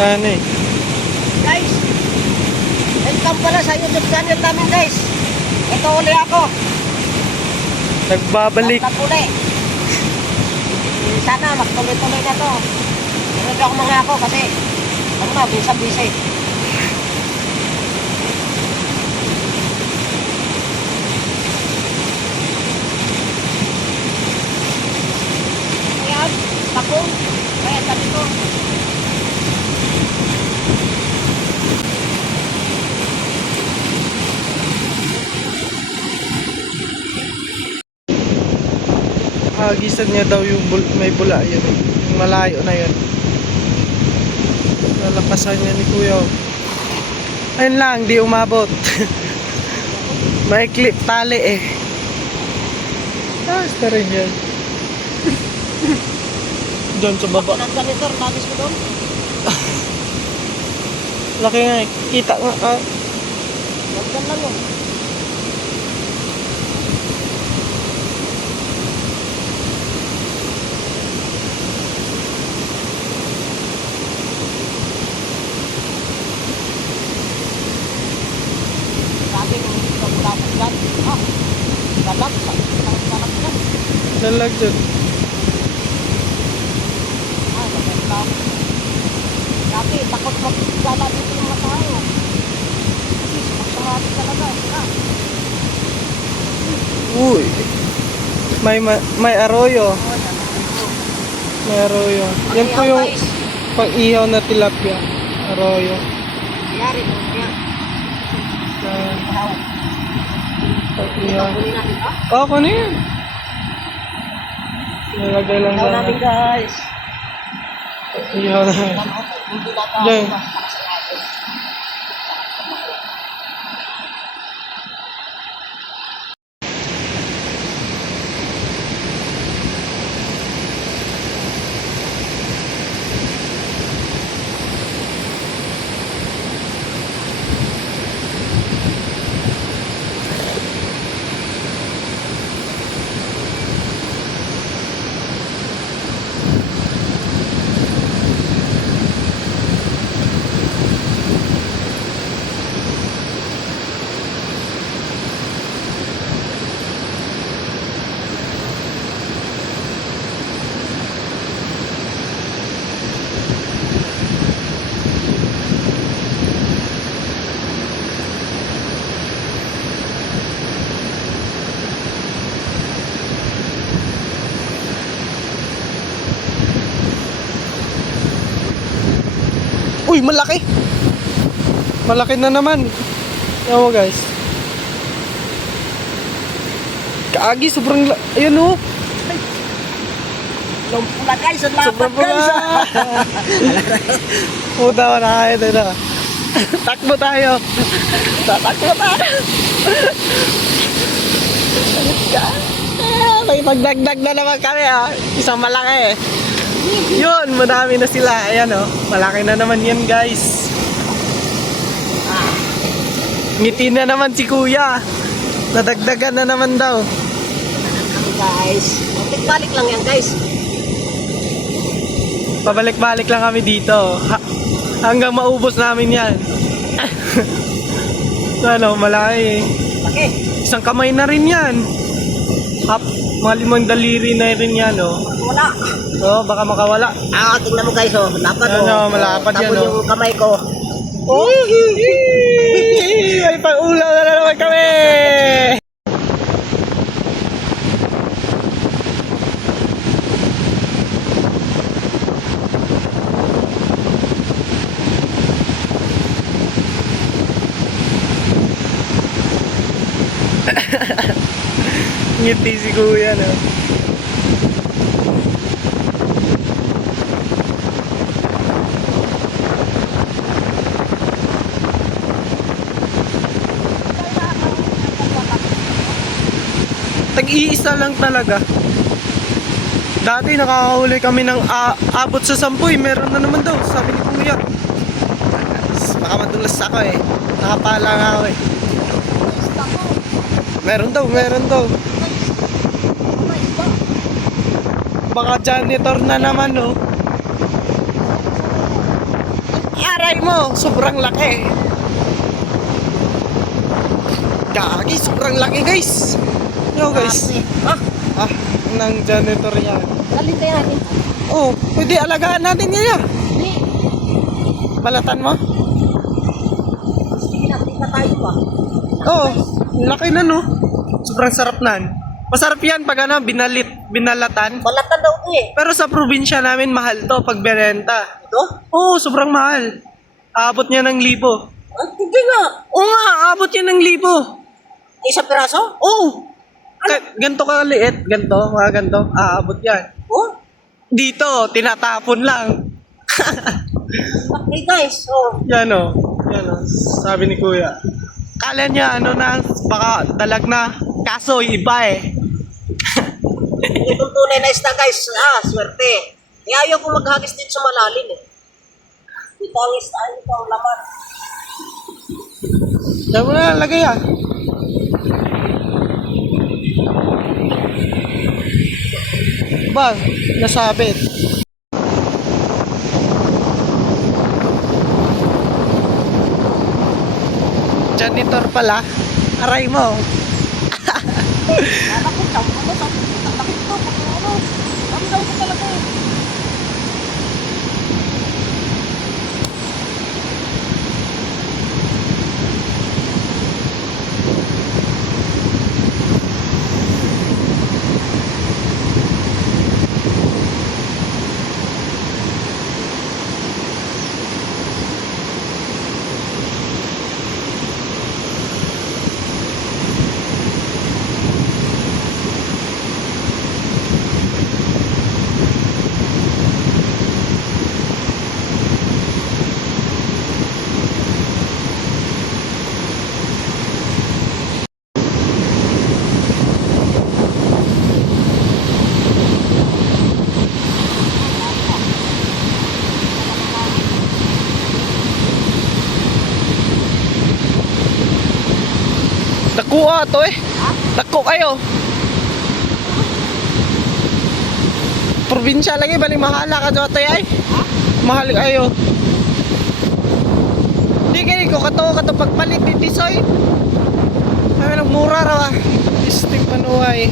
Ano eh. Guys, welcome pala sa YouTube channel namin guys. Ito uli ako. Nagbabalik. Uli. Sana mas tuloy-tuloy na to. Pero hindi ako mga ako kasi ano na, busy. Ayan, takong. Ayan, sabi ko. Agisan niya daw yung may bula yun. Yung malayo na yun. Nalakasan niya ni Kuya. Ayun lang, di umabot. May clip tali eh. Basta rin yan. Diyan sa baba. Ang janitor, nagis ko doon. Laki nga eh. Kita nga. Nagdan lang yun. Sabi ko, kapulapan dyan. Dalag, dalag dyan. Lalag dyan. Dalag lang. Sabi, takot magdala dito ng mga tao. Kasi magsamati talaga. Uy. May arroyo. May arroyo. Yan po yung pang-ihaw na tilapia. Arroyo. Yari mo niya. Pang-ihaw. Kunin natin ba? Oo, kuno yan. Nilagay lang Ikaw na. natin guys. Pang-ihaw na yan. Hindi na tayo. Diyan. Uy, malaki! Malaki na naman. Yan mo guys. Kaagi, sobrang ayun o. Lumpula guys, ang lapat Sobrang guys. Puta ko na kaya tayo na. Takbo tayo. Tatakbo tayo. May pagdagdag na naman kami Isang malaki Yun, madami na sila. Ayan malaki na naman yan guys. Ngiti na naman si Kuya. Nadagdagan na naman daw. Guys, balik lang yan guys. Pabalik-balik lang kami dito. Hanggang maubos namin yan. Malaki. Okay. Isang kamay na rin yan. Mga 5 daliri na rin yan Wala. baka makawala. Tingnan mo guys lapad Malapad yan tapos yung kamay ko. May pang-ulaw na naman kami. Ngiti si Kuya Tag-iisa lang talaga. Dati nakakahuli kami ng abot sa 10 meron na naman daw, sabi ni Kuya. Baka madulas ako nakapala nga ako Meron daw. Baka janitor na naman aray mo, sobrang laki. Gagi, sobrang laki guys. Yo guys. Ah, Ng janitor yan. galintay natin. Oh, pwede alagaan natin yan. Hindi. Balatan mo? Sige na, hindi na tayo pa. Oh, laki na no. Sobrang sarap nan. Masarap yan pag ano, binalatan. Balatan daw ito eh. Pero sa probinsya namin, mahal to pag binenta. Ito? Oo, sobrang mahal. Aabot niya ng 1,000. Ah, hindi nga. Oo nga, aabot niya ng 1,000. Isang piraso? Oo. Ganto kaliit, mga ganto. Aabot yan. Oh, Dito, tinatapon lang. okay guys. Oh, Yan o. Sabi ni Kuya. Kala niya ano na, baka dalag na. Kaso iba eh. itong tunay na isda guys. Ah, swerte. Kaya ayaw ko maghagis dito sa malalim eh. Ito ang isda, ito ang laman. Diyan mo na lagay ah. Ba, nasabit. Janitor pala. Aray mo. Anak ko, tawag mo, laki ito. Ano? Ang daw ko talaga eh. Dako to eh. Dako kayo. Probinsya lagi bali mahala ka dito ay. Mahal kayo. Di kini ko kato pagpalit ni Tisoy. Ay nagmura ra ba. Istik manuhay.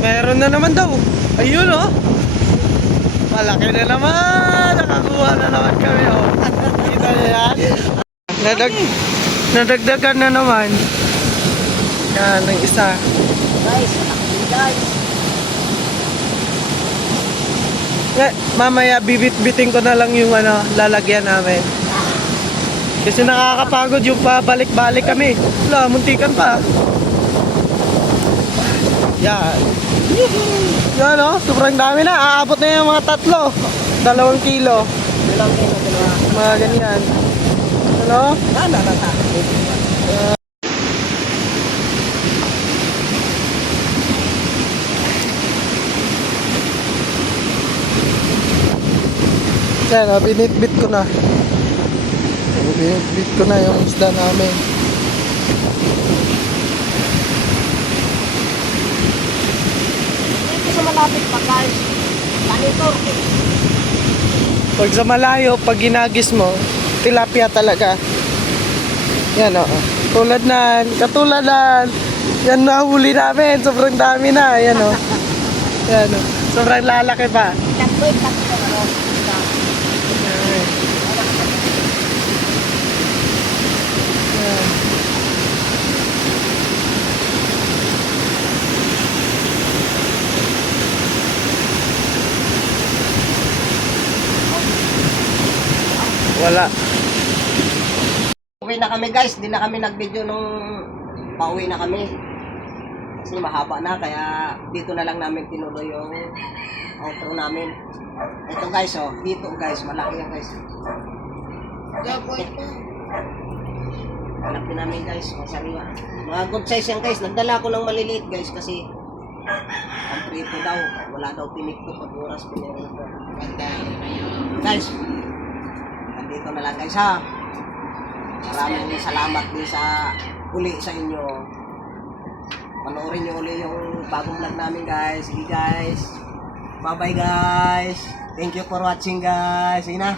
Meron na naman daw. Ayun oh. Malaki na naman. Nakakuha na naman kami oh. Kita niyo yan? Nadagdagan na naman. Yan, ng isa. Guys, malaki guys. Mamaya bibit-biting ko na lang yung ano, lalagyan namin. Kasi nakakapagod yung pabalik-balik kami. Wala, muntikan pa. Yan. Yan o, sobrang dami na. Aabot na yung mga 3. 2 kilo. Bilang kayo, dalawa. Mga ganyan. Ano? Yan o, binitbit ko na. Binitbit ko na yung isda namin. Ito sa malapit pa guys. Janitor. Pag sa malayo, pag ginagis mo, tilapia talaga. Yan o. Katulad na. Yan nahuli namin. Sobrang dami na. Yan o. Yan o. Sobrang lalaki pa. Tatlo. Ano? Yan. Yan. Wala. Uwi na kami guys, di na kami nag-video nung pauwi na kami. Kasi mahaba na, kaya dito na lang namin tinuloy yung outro namin. Ito guys, oh, dito guys, malaki yan guys. Malaki namin guys, masariwa. Mga good size yan guys, nagdala ko ng maliliit guys kasi ang prito daw, wala daw tinik ko pag oras pinirito. Guys, dito na lang guys ha. Maraming salamat din sa uli sa inyo. Panoorin nyo uli yung bagong vlog namin guys. Sige guys. Bye bye guys. Thank you for watching guys. Sige na.